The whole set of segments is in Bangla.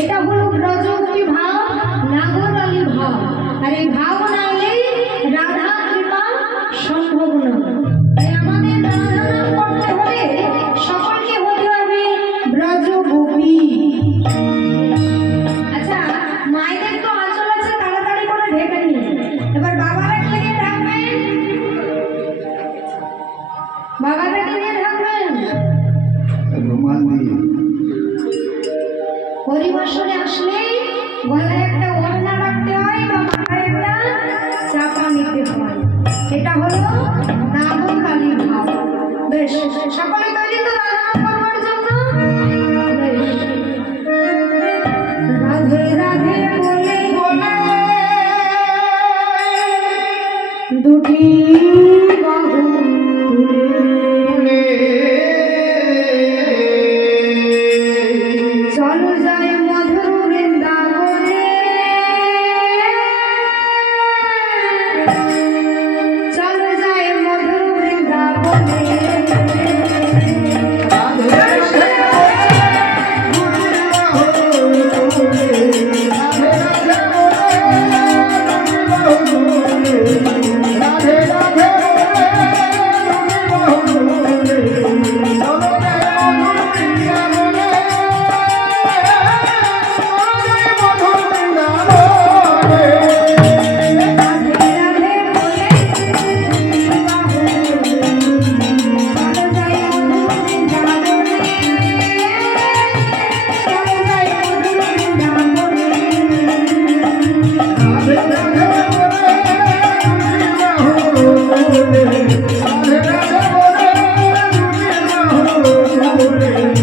এটা হলো রজনী ভাব নাগরালী ভাব। আর এই ভাব নামলেই রাধা কৃপা সম্ভব না। ব্রজ আচ্ছা তো তাড়াতাড়ি এবার হরিবাসরে আসলেই গলায় একটা 不累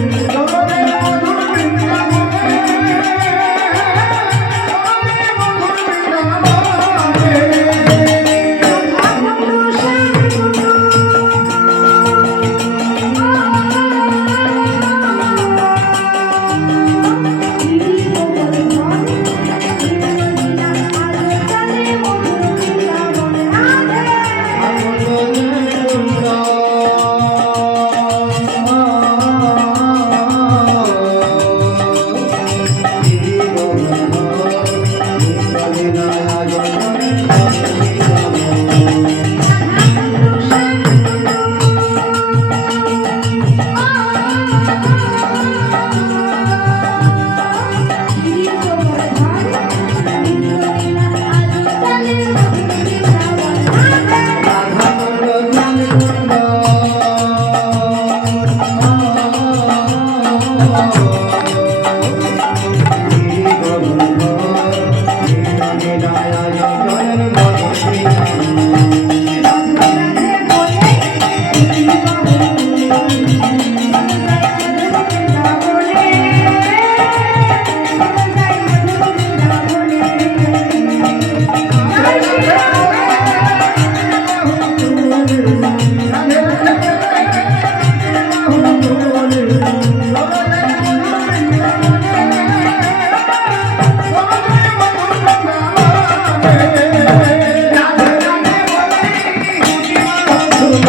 Oh,